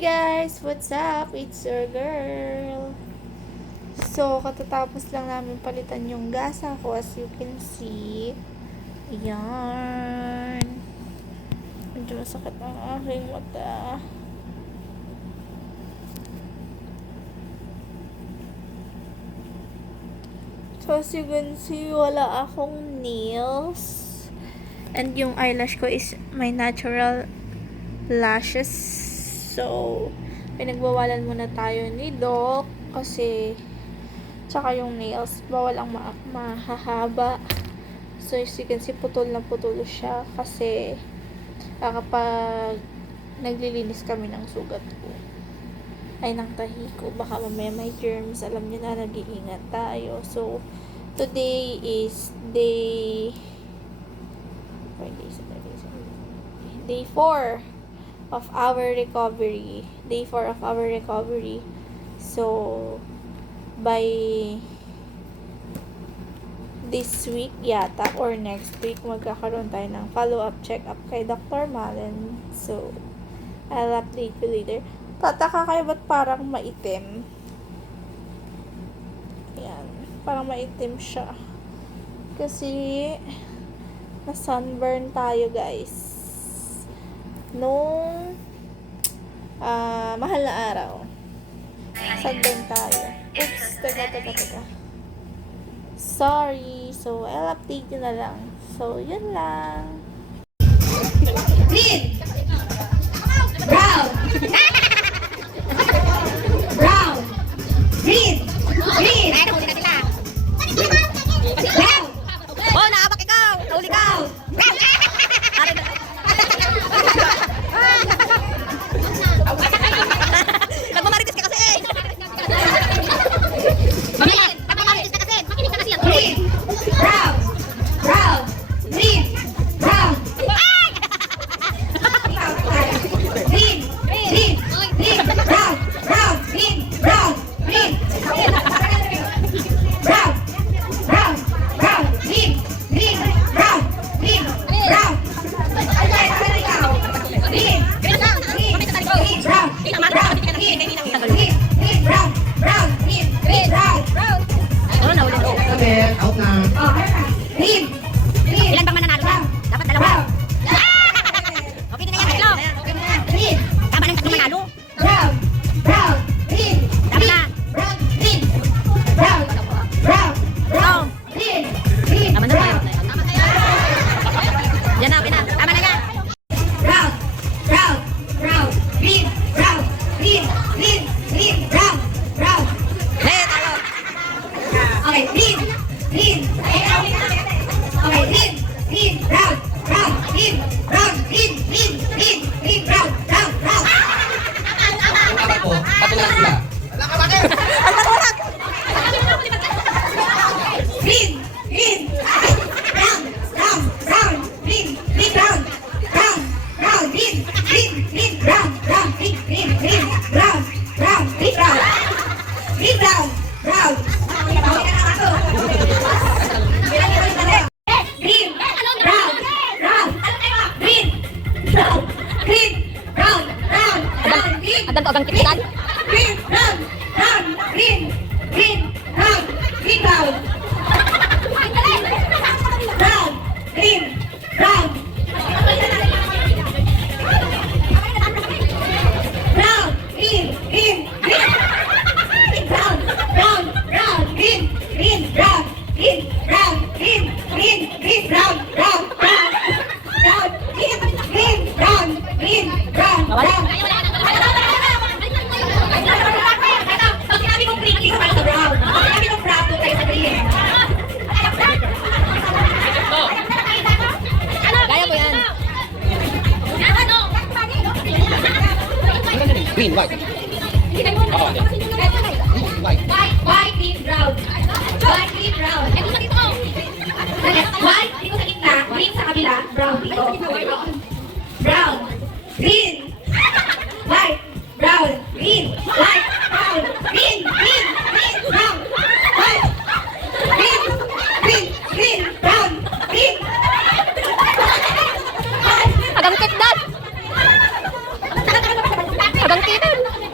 guys! What's up? It's your girl. So, katatapos lang namin palitan yung gasa ko as you can see. Ayan. Medyo masakit ang aking mata. So, as you can see, wala akong nails. And yung eyelash ko is my natural lashes. So, pinagbawalan muna tayo ni Doc kasi tsaka yung nails, bawal ang mahahaba. So, as you can see, putol na putol siya kasi kapag naglilinis kami ng sugat ko ay ng tahi ko, baka mamaya may germs. Alam niyo na, nag-iingat tayo. So, today is day 4 of our recovery. Day 4 of our recovery. So, by this week yata or next week, magkakaroon tayo ng follow-up check-up kay Dr. Malen. So, I'll update you later. Tataka kayo ba't parang maitim? Ayan. Parang maitim siya. Kasi, na-sunburn tayo, guys. Nung mahal na araw. Sunburn tayo. Oops, teka. Sorry. So, I'll update you na lang. So, yun lang. Green! Brown! Brown! Green! Green! Brown! Oh, nakabak ikaw! Nahuli ka! Nagmamarites ka kasi eh! Nagmamarites ka kasi! Makinig ka kasi yan! Green! Brown! Brown! Green! Brown! Green! Green! Green! Brown! Brown! Green! Brown! Green! Brown! Brown! Brown! Green! Green! Brown! Green! Brown! Green! Green! Brown! Oh, nahuli ko. Out na. Green! Green! Ilan bang mananalo na? Dapat dalawa. Okay din na yan, tatlo. Green! Tama na yung tatlong manalo. Brown! Brown! Green! Tama na. Brown! Green! Brown! Brown! Oh, Green! Green! tama na tayo. Yan na, okay na. Tama na yan. Brown! Brown! Brown! Green! Brown! Green! Green! Green! Brown! Brown! Hey, talo. Okay, green! Green! Okay, green! Green! Brown! Brown! Green! Brown! Green! Green! Green! Green! Brown! Brown! Brown! Ako, patulang sila. Green! Green! Brown! Brown! Brown! Green! Green! Brown! Brown! Brown! Green! Green! Green! Brown! Brown! Green! Green! Green! Brown! Brown! Green! Brown! Green! Brown! Brown! Green! Brown! Brown! Green! Brown! Green! Brown! Brown! Brown! Green! Adan ko agang kipitan. Green! Brown! Brown! Green! Green! Brown! Green! Brown! Brown! Green! Brown! Brown! Green! Green! Green! Brown! Brown! Brown! Green! Green! Brown! Green! Brown! Green! Green! Green! Brown! Brown! Brown! Brown! Green! Green! Brown! Green! Brown! Brown! Pag sinabi kong green, hindi ko para sa brown. Pag sinabi kong brown, doon tayo sa green. Kaya mo yan. Green, white. Oo, white. White, green, brown. White, green, brown. White, dito sa gitna. Green sa kabila. Brown dito. Brown. Green. White. Brown. Green. White. Brown. Green. Green. Green. Brown. White. Green. Green. Green. Brown. Green. Agang kitdat. Abang tinan.